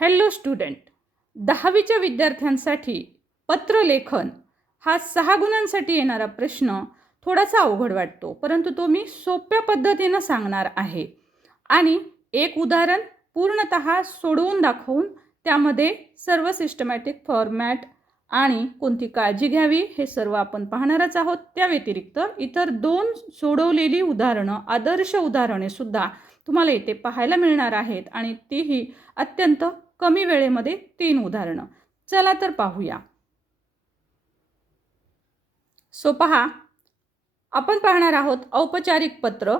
Hello student दहावीच्या विद्यार्थ्यांसाठी पत्रलेखन हा सहा गुणांसाठी येणारा प्रश्न थोडासा अवघड वाटतो परंतु तो मी सोप्या पद्धतीनं सांगणार आहे. आणि एक उदाहरण पूर्णत सोडवून दाखवून त्यामध्ये सर्व सिस्टमॅटिक फॉर्मॅट आणि कोणती काळजी घ्यावी हे सर्व आपण पाहणारच आहोत. त्या व्यतिरिक्त इतर दोन सोडवलेली उदाहरणं आदर्श उदाहरणेसुद्धा तुम्हाला इथे पाहायला मिळणार आहेत आणि तीही अत्यंत कमी वेळेमध्ये तीन उदाहरणं. चला तर पाहूया. सो पहा आपण पाहणार आहोत औपचारिक पत्र.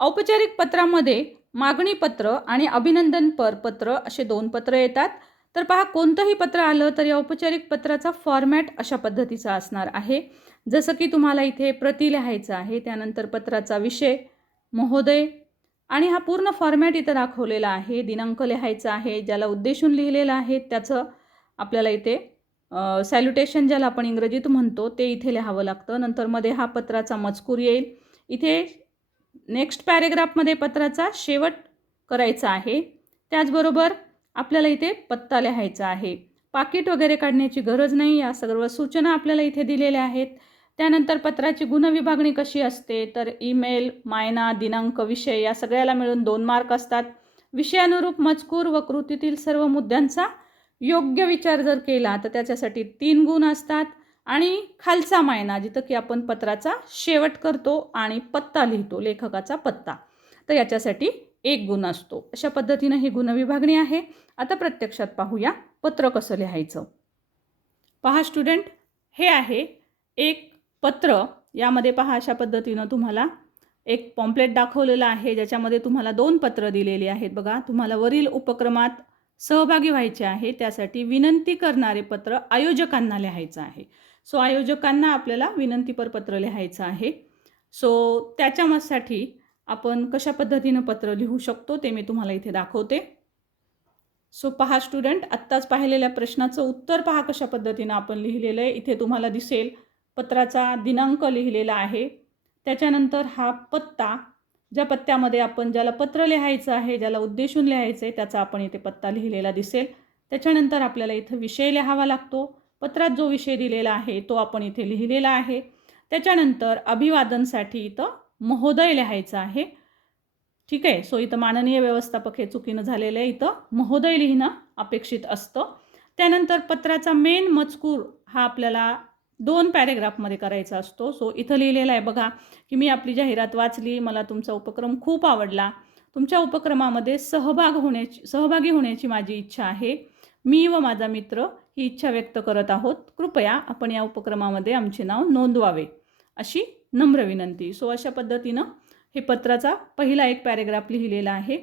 औपचारिक पत्रामध्ये मागणी पत्र आणि अभिनंदनपर पत्र असे दोन पत्र येतात. तर पहा कोणतंही पत्र आलं तरी औपचारिक पत्राचा फॉर्मॅट अशा पद्धतीचा असणार आहे. जसं की तुम्हाला इथे प्रति लिहायचं आहे त्यानंतर पत्राचा विषय महोदय आणि हा पूर्ण फॉर्मॅट इथं दाखवलेला आहे. दिनांक लिहायचा आहे ज्याला उद्देशून लिहिलेलं आहे त्याचं आपल्याला इथे सॅल्युटेशन ज्याला आपण इंग्रजीत म्हणतो ते इथे लिहावं लागतं. नंतर मध्ये हा पत्राचा मजकूर येईल. इथे नेक्स्ट पॅरेग्राफमध्ये पत्राचा शेवट करायचा आहे. त्याचबरोबर आपल्याला इथे पत्ता लिहायचा आहे. पाकिट वगैरे काढण्याची गरज नाही या सर्व सूचना आपल्याला इथे दिलेल्या आहेत. त्यानंतर पत्राची गुणविभागणी कशी असते? तर ईमेल मायना दिनांक विषय या सगळ्याला मिळून दोन मार्क असतात. विषयानुरूप मजकूर व कृतीतील सर्व मुद्द्यांचा योग्य विचार जर केला तर त्याच्यासाठी तीन गुण असतात. आणि खालचा मायना जिथं की आपण पत्राचा शेवट करतो आणि पत्ता लिहितो लेखकाचा पत्ता तर याच्यासाठी एक गुण असतो. अशा पद्धतीनं ही गुणविभागणी आहे. आता प्रत्यक्षात पाहूया पत्र कसं लिहायचं. पहा स्टुडंट हे आहे एक पत्र यामध्ये पहा अशा पद्धतीनं तुम्हाला एक पॉम्प्लेट दाखवलेलं आहे ज्याच्यामध्ये तुम्हाला दोन पत्र दिलेली आहेत बघा. तुम्हाला वरील उपक्रमात सहभागी व्हायचे आहे त्यासाठी विनंती करणारे पत्र आयोजकांना लिहायचं आहे. सो आयोजकांना आपल्याला विनंतीपर पत्र लिहायचं आहे. सो त्याच्यासाठी आपण कशा पद्धतीनं पत्र लिहू शकतो ते मी तुम्हाला इथे दाखवते. सो पहा स्टुडंट आत्ताच पाहिलेल्या प्रश्नाचं उत्तर पहा कशा पद्धतीनं आपण लिहिलेलं आहे. इथे तुम्हाला दिसेल पत्राचा दिनांक लिहिलेला आहे. त्याच्यानंतर हा पत्ता ज्या पत्त्यामध्ये आपण ज्याला पत्र लिहायचं आहे ज्याला उद्देशून लिहायचं आहे त्याचा आपण इथे पत्ता लिहिलेला दिसेल. त्याच्यानंतर आपल्याला इथं विषय लिहावा लागतो. पत्रात जो विषय दिलेला आहे तो आपण इथे लिहिलेला आहे. त्याच्यानंतर अभिवादनसाठी इथं महोदय लिहायचं आहे. ठीक आहे? सो इथं माननीय व्यवस्थापक हे चुकीनं झालेलं आहे. इथं महोदय लिहिणं अपेक्षित असतं. त्यानंतर पत्राचा मेन मजकूर हा आपल्याला दोन पॅरेग्राफमध्ये करायचा असतो. सो इथं लिहिलेलं आहे बघा की मी आपली जाहिरात वाचली मला तुमचा उपक्रम खूप आवडला. तुमच्या उपक्रमामध्ये सहभाग होण्याची सहभागी होण्याची माझी इच्छा आहे. मी व माझा मित्र ही इच्छा व्यक्त करत आहोत. कृपया आपण या उपक्रमामध्ये आमचे नाव नोंदवावे. अशी नम्र विनंती. सो अशा पद्धतीनं हे पत्राचा पहिला एक पॅरेग्राफ लिहिलेला आहे.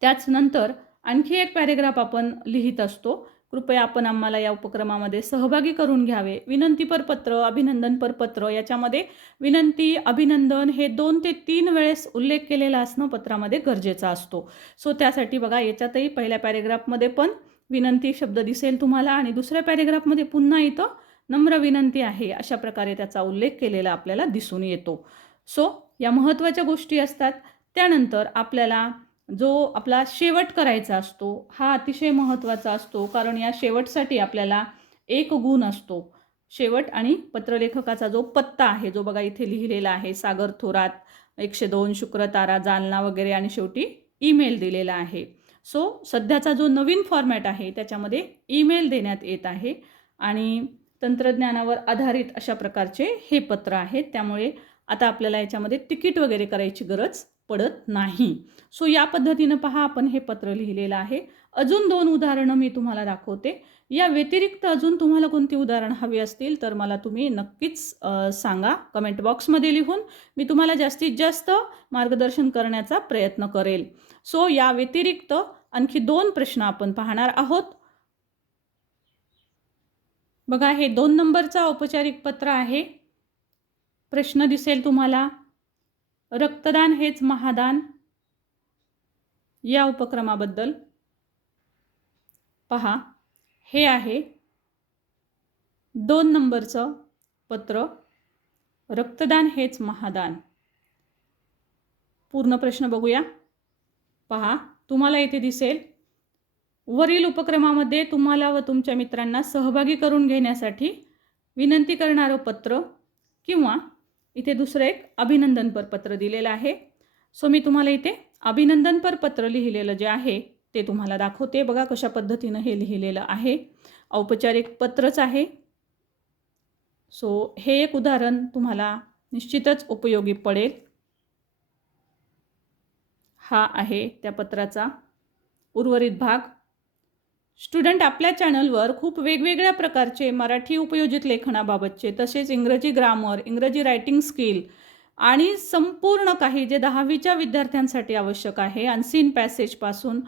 त्याचनंतर आणखी एक पॅरेग्राफ आपण लिहित असतो कृपया आपण आम्हाला या उपक्रमामध्ये सहभागी करून घ्यावे. विनंतीपर पत्र अभिनंदनपर पत्र याच्यामध्ये विनंती अभिनंदन हे दोन ते तीन वेळेस उल्लेख केलेला असणं पत्रामध्ये गरजेचा असतो. सो त्यासाठी बघा याच्यातही पहिल्या पॅरेग्राफमध्ये पण विनंती शब्द दिसेल तुम्हाला आणि दुसऱ्या पॅरेग्राफमध्ये पुन्हा इथं नम्र विनंती आहे अशा प्रकारे त्याचा उल्लेख केलेला आपल्याला दिसून येतो. सो या महत्त्वाच्या गोष्टी असतात. त्यानंतर आपल्याला जो आपला शेवट करायचा असतो हा अतिशय महत्त्वाचा असतो कारण या शेवटसाठी आपल्याला एक गुण असतो. शेवट आणि पत्रलेखकाचा जो पत्ता आहे जो बघा इथे लिहिलेला आहे सागर थोरात एकशे दोन शुक्रतारा जालना वगैरे आणि शेवटी ईमेल दिलेला आहे. सो सध्याचा जो नवीन फॉर्मॅट आहे त्याच्यामध्ये ईमेल देण्यात येत आहे आणि तंत्रज्ञानावर आधारित अशा प्रकारचे हे पत्र आहेत. त्यामुळे आता आपल्याला याच्यामध्ये तिकीट वगैरे करायची गरज पडत नाही. सो या पद्धतीनं पहा आपण हे पत्र लिहिलेलं आहे. अजून दोन उदाहरणं मी तुम्हाला दाखवते. या व्यतिरिक्त अजून तुम्हाला कोणती उदाहरणं हवी असतील तर मला तुम्ही नक्कीच सांगा कमेंट बॉक्समध्ये लिहून. मी तुम्हाला जास्तीत जास्त मार्गदर्शन करण्याचा प्रयत्न करेल. सो या व्यतिरिक्त आणखी दोन प्रश्न आपण पाहणार आहोत. बघा हे दोन नंबरचा औपचारिक पत्र आहे. प्रश्न दिसेल तुम्हाला. रक्तदान हेच महादान. या उपक्रमाबद्दल पहा. हे आहे दोन नंबरचं पत्र. रक्तदान हेच महादान. पूर्ण प्रश्न बघूया. पहा तुम्हाला येथे दिसेल. वरील उपक्रमामध्ये तुम्हाला व तुमच्या मित्रांना सहभागी करून घेण्यासाठी विनंती करणारं पत्र किंवा इथे दुसरं एक अभिनंदनपर पत्र दिलेलं आहे. सो मी तुम्हाला इथे अभिनंदनपर पत्र लिहिलेलं जे आहे ते तुम्हाला दाखवते. बघा कशा पद्धतीनं हे लिहिलेलं आहे. औपचारिक पत्रच आहे. सो हे एक उदाहरण तुम्हाला निश्चितच उपयोगी पडेल. हा आहे त्या पत्राचा उर्वरित भाग. स्टुडंट आपल्या चॅनलवर खूप वेगवेगळ्या प्रकारचे मराठी उपयोजित लेखनाबाबतचे तसेच इंग्रजी ग्रामर इंग्रजी रायटिंग स्किल आणि संपूर्ण काही जे दहावीच्या विद्यार्थ्यांसाठी आवश्यक आहे अनसीन पॅसेजपासून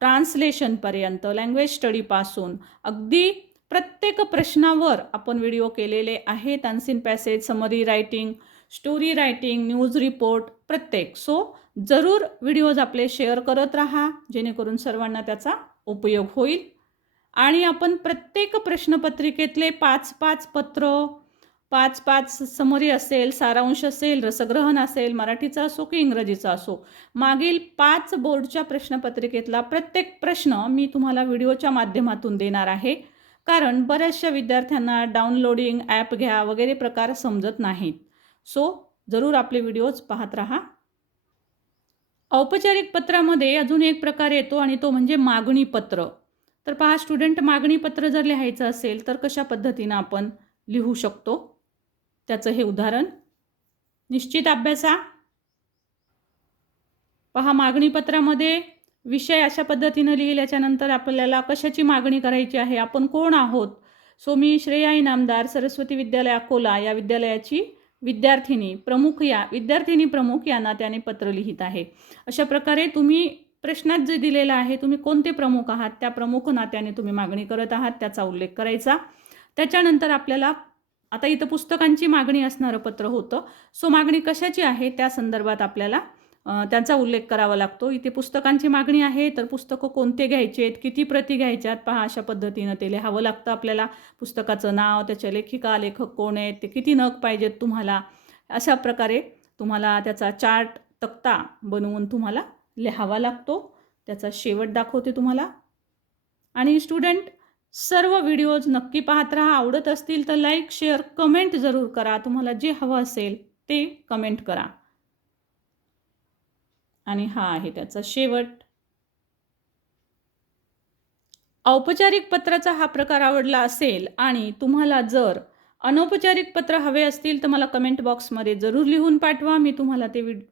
ट्रान्सलेशनपर्यंत लँग्वेज स्टडीपासून अगदी प्रत्येक प्रश्नावर आपण व्हिडिओ केलेले आहेत unseen passage summary writing story writing news report प्रत्येक. सो जरूर व्हिडिओज आपले शेअर करत राहा जेणेकरून सर्वांना त्याचा उपयोग होईल. आणि आपण प्रत्येक प्रश्नपत्रिकेतले पाच पाच पत्र पाच पाच समरी असेल सारांश असेल रसग्रहण असेल मराठीचा असो की इंग्रजीचा असो मागील पाच बोर्डच्या प्रश्नपत्रिकेतला प्रत्येक प्रश्न मी तुम्हाला व्हिडिओच्या माध्यमातून देणार आहे. कारण बऱ्याचशा विद्यार्थ्यांना डाउनलोडिंग ॲप घ्या वगैरे प्रकार समजत नाहीत. सो जरूर आपले व्हिडिओज पाहत राहा. औपचारिक पत्रामध्ये अजून एक प्रकार येतो आणि तो म्हणजे मागणी पत्र. तर पहा स्टुडंट मागणीपत्र जर लिहायचं असेल तर कशा पद्धतीनं आपण लिहू शकतो? त्याचं हे उदाहरण. निश्चित अभ्यासा. पहा मागणी पत्रामध्ये विषय अशा पद्धतीनं लिहिल्याच्यानंतर आपल्याला कशाची मागणी करायची आहे? आपण कोण आहोत? सो मी श्रेया इनामदार सरस्वती विद्यालय अकोला या विद्यालयाची विद्यार्थिनी प्रमुख या विद्यार्थिनी प्रमुख यांना त्याने पत्र लिहित आहे. अशा प्रकारे तुम्ही प्रश्नात जे दिलेलं आहे तुम्ही कोणते प्रमुख आहात? त्या प्रमुख नात्याने तुम्ही मागणी करत आहात त्याचा उल्लेख करायचा. त्याच्यानंतर आपल्याला आता इथं पुस्तकांची मागणी असणारं पत्र होतं. सो मागणी कशाची आहे? त्या संदर्भात आपल्याला त्यांचा उल्लेख करावा लागतो. इथे पुस्तकांची मागणी आहे तर पुस्तकं कोणते घ्यायचे आहेत? किती प्रती घ्यायच्यात? पहा अशा पद्धतीनं ते लिहावं लागतं आपल्याला. पुस्तकाचं नाव त्याच्या लेखिका लेखक कोण आहेत? ते किती नग पाहिजेत तुम्हाला? अशा प्रकारे तुम्हाला त्याचा चार्ट तक्ता बनवून तुम्हाला लिहावा लागतो त्याचा शेवट दाखवते तुम्हाला. आणि स्टुडंट सर्व व्हिडिओज नक्की पाहत राहा. आवडत असतील तर लाईक शेअर कमेंट जरूर करा. तुम्हाला जे हवं असेल ते कमेंट करा. आणि हा आहे त्याचा शेवट. औपचारिक पत्राचा हा प्रकार आवडला असेल आणि तुम्हाला जर अनौपचारिक पत्र हवे असतील तर मला कमेंट बॉक्समध्ये जरूर लिहून पाठवा. मी तुम्हाला ते विड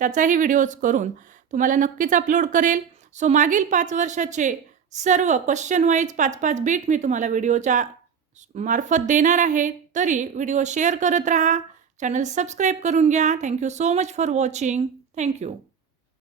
त्याचाही व्हिडिओज करून तुम्हाला नक्कीच अपलोड करेल. सो मागील पाच वर्षाचे सर्व क्वेश्चन वाईज पाच पाच बीट मी तुम्हाला व्हिडिओच्या मार्फत देणार आहे. तरी व्हिडिओ शेअर करत राहा. चॅनल सबस्क्राईब करून घ्या. Thank you so much for watching thank you